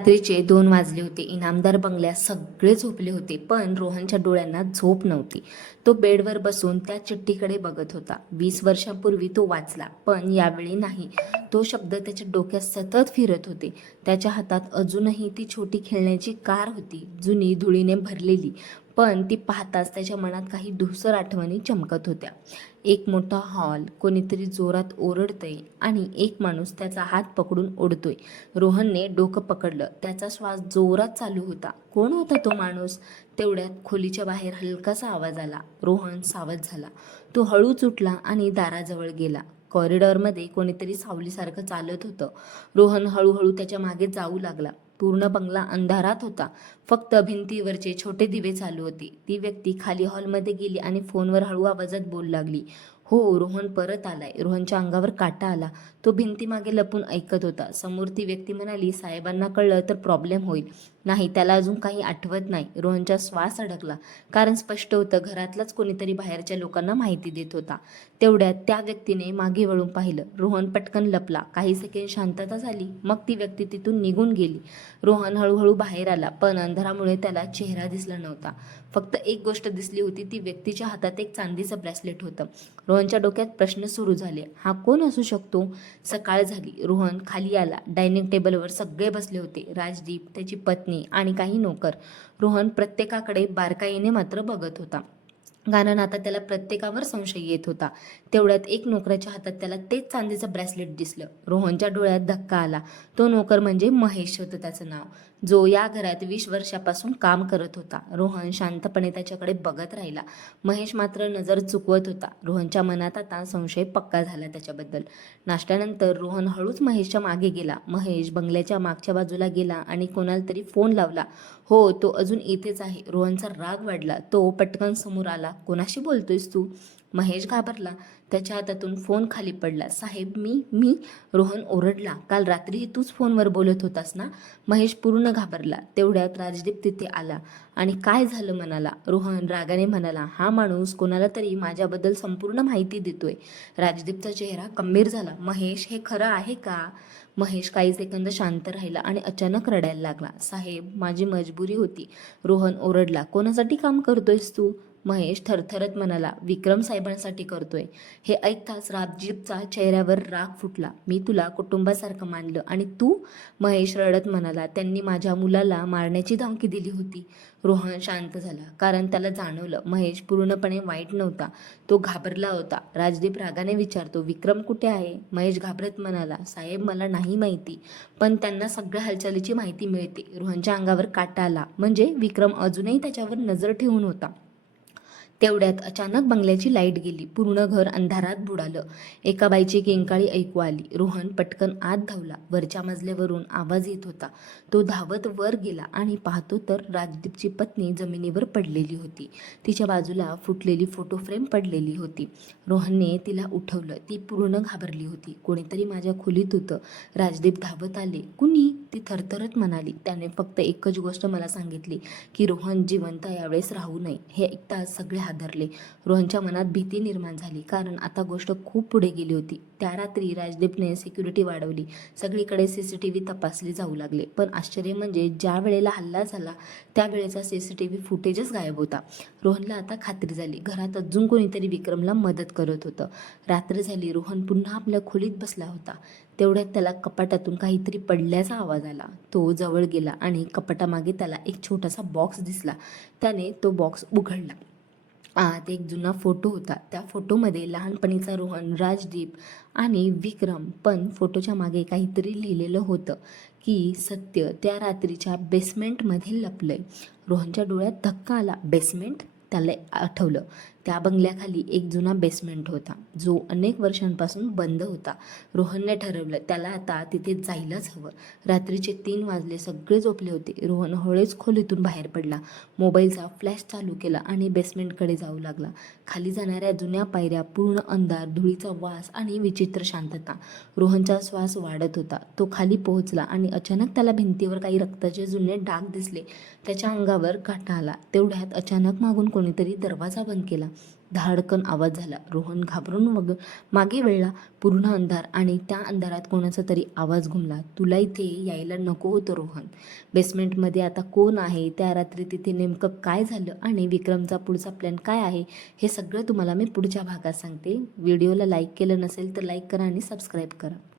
रात्रीचे 2 वाजले होते. इनामदार बंगल्यात सगळे झोपले होते, पण रोहनच्या डोळ्यांना झोप नव्हती. तो बेडवर बसून त्या चिठ्ठीकडे बघत होता. 20 वर्षांपूर्वी तो वाचला, पण यावेळी नाही. तो शब्द त्याच्या डोक्यात सतत फिरत होते. त्याच्या हातात अजूनही ती छोटी खेळण्याची कार होती, जुनी, धुळीने भरलेली. पण ती पाहताच त्याच्या मनात काही धूसर आठवणी चमकत होत्या. एक मोठा हॉल, कोणीतरी जोरात ओरडतंय आणि एक माणूस त्याचा हात पकडून ओढतोय. रोहनने डोकं पकडलं. त्याचा श्वास जोरात चालू होता. कोण होता तो माणूस? तेवढ्यात खोलीच्या बाहेर हलकासा आवाज आला. रोहन सावध झाला. तो हळूच उठला आणि दाराजवळ गेला. कॉरिडॉरमध्ये कोणीतरी सावलीसारखं चालत होतं. रोहन हळूहळू त्याच्या मागे जाऊ लागला. पूर्ण बंगला अंधारात होता. फक्त भिंतीवरचे छोटे दिवे चालू होते. ती व्यक्ती खाली हॉलमध्ये गेली आणि फोनवर हळू आवाजात बोलू लागली. हो, रोहन परत आलाय. रोहनच्या अंगावर काटा आला. तो भिंतीमागे लपून ऐकत होता. समोर ती व्यक्ती म्हणाली, साहेबांना कळलं तर प्रॉब्लेम होईल. नाही, त्याला अजून काही आठवत नाही. रोहनचा श्वास अडकला, कारण स्पष्ट होतं घरातलाच कोणीतरी बाहेरच्या लोकांना माहिती देत होता. तेवढ्यात त्या व्यक्तीने मागे वळून पाहिलं. रोहन पटकन लपला. काही सेकंद शांतता झाली, मग ती व्यक्ती तिथून निघून गेली. रोहन हळूहळू बाहेर आला, पण अंधारामुळे त्याला चेहरा दिसला नव्हता. फक्त एक गोष्ट दिसली होती. ती व्यक्तीच्या हातात एक चांदीचं ब्रेसलेट होतं. रोहनच्या डोक्यात प्रश्न सुरू झाले. हा कोण असू शकतो? सकाळ झाली. रोहन खाली आला. डायनिंग टेबलवर सगळे बसले होते. राजदीप, त्याची पत्नी आणि काही नोकर. रोहन प्रत्येकाकडे बारकाईने मात्र बघत होता, कारण आता त्याला प्रत्येकावर संशय येत होता. तेवढ्यात एक नोकराच्या हातात त्याला तेच चांदीचं ब्रेसलेट दिसलं. रोहनच्या डोळ्यात धक्का आला. तो नोकर म्हणजे महेश होतं त्याचं नाव, जो या घरात 20 वर्षापासून काम करत होता. रोहन शांतपणे त्याच्याकडे बघत राहिला. महेश मात्र नजर चुकवत होता. रोहनच्या मनात आता संशय पक्का झाला त्याच्याबद्दल. नाश्त्यानंतर रोहन हळूच महेशच्या मागे गेला. महेश बंगल्याच्या मागच्या बाजूला गेला आणि कोणाला तरी फोन लावला. हो, तो अजून इथेच आहे. रोहनचा राग वाढला. तो पटकन समोर आला. कोणाशी बोलतोयस तू? महेश घाबरला. त्याच्या हातातून फोन खाली पडला. साहेब, मी रोहन ओरडला. काल रात्रीही तूच फोनवर बोलत होतास ना? महेश पूर्ण घाबरला. तेवढ्यात राजदीप तिथे आला आणि काय झालं म्हणाला. रोहन रागाने म्हणाला, हा माणूस कोणाला तरी माझ्याबद्दल संपूर्ण माहिती देतोय. राजदीपचा चेहरा गंभीर झाला. महेश, हे खरं आहे का? महेश काही सेकंद शांत राहिला आणि अचानक रडायला लागला. साहेब, माझी मजबुरी होती. रोहन ओरडला. कोणासाठी काम करतोयस तू? महेश थरथरत म्हणाला, विक्रम साहेबांसाठी करतोय. हे ऐकताच राजदीपचा चेहऱ्यावर राग फुटला. मी तुला कुटुंबासारखं मानलं आणि तू? महेश रडत म्हणाला, त्यांनी माझ्या मुलाला मारण्याची धमकी दिली होती. रोहन शांत झाला, कारण त्याला जाणवलं महेश पूर्णपणे वाईट नव्हता. तो घाबरला होता. राजदीप रागाने विचारतो, विक्रम कुठे आहे? महेश घाबरत म्हणाला, साहेब, मला नाही माहिती, पण त्यांना सगळ्या हालचालीची माहिती मिळते. रोहनच्या अंगावर काटा आला. म्हणजे विक्रम अजूनही त्याच्यावर नजर ठेवून होता. तेवढ्यात अचानक बंगल्याची लाईट गेली. पूर्ण घर अंधारात बुडालं. एका बाईची किंकाळी ऐकू आली. रोहन पटकन आत धावला. वरच्या मजल्यावरून आवाज येत होता. तो धावत वर गेला आणि पाहतो तर राजदीपची पत्नी जमिनीवर पडलेली होती. तिच्या बाजूला फुटलेली फोटो फ्रेम पडलेली होती. रोहनने तिला उठवलं. ती पूर्ण घाबरली होती. कोणीतरी माझ्या खोलीत होतं. राजदीप धावत आले. कुणी? ती थरथरत म्हणाली. त्याने फक्त एकच गोष्ट मला सांगितली, की रोहन जिवंत यावेळेस राहू नये. हे ऐकताच सगळे हादरले. रोहनच्या मनात भीती निर्माण झाली, कारण आता गोष्ट खूप पुढे गेली होती. त्या रात्री राजदीपने सिक्युरिटी वाढवली. सगळीकडे CCTV तपासले जाऊ लागले. पण आश्चर्य म्हणजे ज्या वेळेला हल्ला झाला त्यावेळेचा CCTV फुटेजच गायब होता. रोहनला आता खात्री झाली, घरात अजून कोणीतरी विक्रमला मदत करत होतं. रात्र झाली. रोहन पुन्हा आपल्या खोलीत बसला होता. तेवढ्यात त्याला कपाटातून काहीतरी पडल्याचा आवाज आला. तो जवळ गेला आणि कपाटामागे त्याला एक छोटासा बॉक्स दिसला. त्याने तो बॉक्स उघडला. आत एक जुना फोटो होता. त्या फोटोमध्ये लहानपणीचा रोहन, राजदीप आणि विक्रम, पण फोटोच्या मागे काहीतरी लिहिलेलं होतं, की सत्य त्या रात्रीच्या बेसमेंटमध्ये लपलंय. रोहनच्या डोळ्यात धक्का आला. बेसमेंट? त्याला आठवलं, त्या बंगल्याखाली एक जुना बेसमेंट होता, जो अनेक वर्षांपासून बंद होता. रोहनने ठरवलं, त्याला आता तिथे जायलाच हवं. रात्रीचे 3 वाजले. सगळे झोपले होते. रोहन हळूच खोलीतून बाहेर पडला. मोबाईलचा फ्लॅश चालू केला आणि बेसमेंटकडे जाऊ लागला. खाली जाणाऱ्या जुन्या पायऱ्या, पूर्ण अंधार, धुळीचा वास आणि विचित्र शांतता. रोहनचा श्वास वाढत होता. तो खाली पोहोचला आणि अचानक त्याला भिंतीवर काही रक्ताचे जुने डाग दिसले. त्याच्या अंगावर काटा आला. तेवढ्यात अचानक मागून कोणीतरी दरवाजा बंद केला. धाडकन आवाज झाला. रोहन घाबरून मग मागे वळला. पूर्ण अंधार आणि त्या अंधारात कोणाचा तरी आवाज घुमला. तुला इथे यायला नको होतं रोहन. बेसमेंटमध्ये आता कोण आहे, त्या रात्री तिथे नेमकं काय झालं आणि विक्रमचा पुढचा प्लॅन काय आहे हे सगळं तुम्हाला मी पुढच्या भागात सांगते. व्हिडिओला लाईक केलं नसेल तर लाईक करा आणि सबस्क्राईब करा.